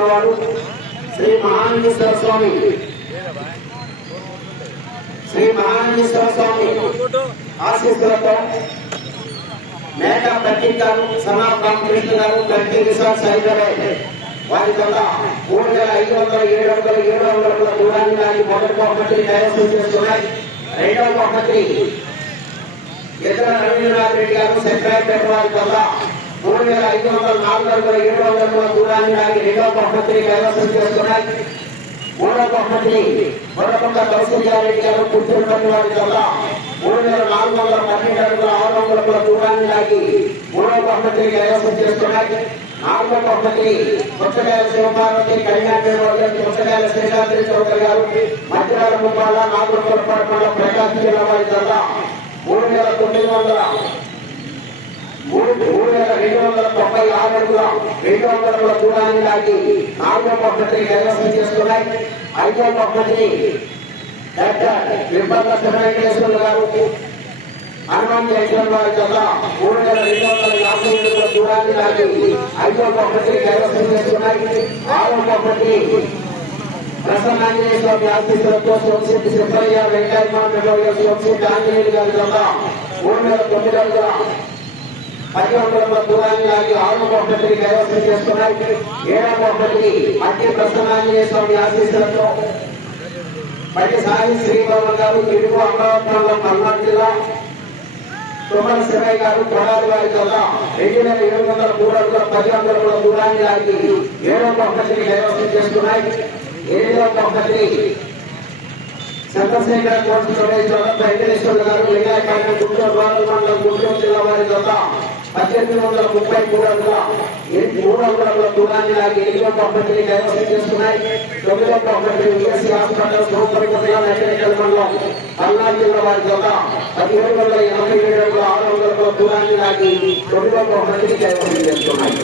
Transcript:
చేసుకున్న వారు శ్రీ మహానందేశ్వర స్వామి ఆశీస్సులతో మేఘా ప్రతీక్ గారు, సనా రామకృష్ణ గారు, గట్టి రిసార్ట్స్ హైదరాబాద్ వారి వల్ల 3,500, 700, 700 దూరాన్ని దాని మొదటి బహుమతిని కైవసం చేస్తున్నాయి. రెండవ బహుమతి ఎదుర రవీంద్రనాథ్ రెడ్డి గారు సెక్రటరీ వారి వల్ల 3,500, 400, 700 దూరాన్ని దాని రెండవ బహుమతిని కైవసం చేస్తున్నాయి. మూడవ బహుమతిని మరొక కౌశల్యారెడ్డి గారు పుట్టూరుపల్లి వారి వల్ల 3,412 అడుగుల 600 దూరాన్ని దాటి మూడవ బహుమతిని కైవసం చేస్తున్నాయి. నాలుగవ బహుమతిని పుచ్చకాయల శివపార్వతి, కళ్యాణ్ పుచ్చకాయల శ్రీకాంత్ చౌదరి గారు మధ్యరాల ముప్పాల నాగులపల్లి ప్రకాశం జిల్లా వారి వల్ల 3,296 అడుగుల 200 దూరాన్ని దాటి నాలుగవ బహుమతిని కైవసం చేస్తున్నాయి. ఐదవ బహుమతిని డాక్టర్ నిర్మల వెంకటేశ్వర గారు హనుమాన్ జంక్షన్ వారి వల్ల 3,250 అడుగుల దూరాన్ని దాటి ఐదవ బహుమతిని కైవసం చేస్తున్నాయి. ఆరవ బహుమతిని ప్రసన్నాంజనేయ స్వామి ఆశీస్సులతో సోమశెట్టి సుబ్బయ్య, వెంకయ్య మెమోరియల్ సోమశెట్టి ఆంజనేయులు గారి వల్ల 3,900 అడుగుల 10 దూరాన్ని దాటి ఆరవ బహుమతిని కైవసం చేస్తున్నాయి. ఏడవ బహుమతిని అట్టి ప్రసన్నాంజనేయ స్వామి ఆశీస్సులతో మధ్య సాయి శ్రీబాబు గారు, తెలుగు అమరావతి మండలం, పల్నాడు జిల్లా, తుమ్మల శివయ్య గారు, కొడాలి వారి వల్ల 2,703 అడుగుల 10 దూరాన్ని దాటి ఏడవ బహుమతిని కైవసం చేస్తున్నాయి. ఎనిమిదవ బహుమతిని చంద్రశేఖర కోటి వెంకటేశ్వర గారు, లింగాయపాలెం, గుంటూరు రూరల్ మండలం, గుంటూరు జిల్లా వారి వల్ల 1,833 అడుగుల 300 దూరాన్ని దాటి ఎనిమిదవ బహుమతిని కైవసం చేస్తున్నాయి. తొమ్మిదవ బహుమతిని విఎస్సీ హాస్పిటల్, సోమపరిపల్లి, మెకానికల్ మండలం, పల్నాడు జిల్లా వారి వల్ల 1,787 అడుగుల 600 దూరాన్ని దాటి తొమ్మిదవ బహుమతిని కైవసం చేస్తున్నాయి.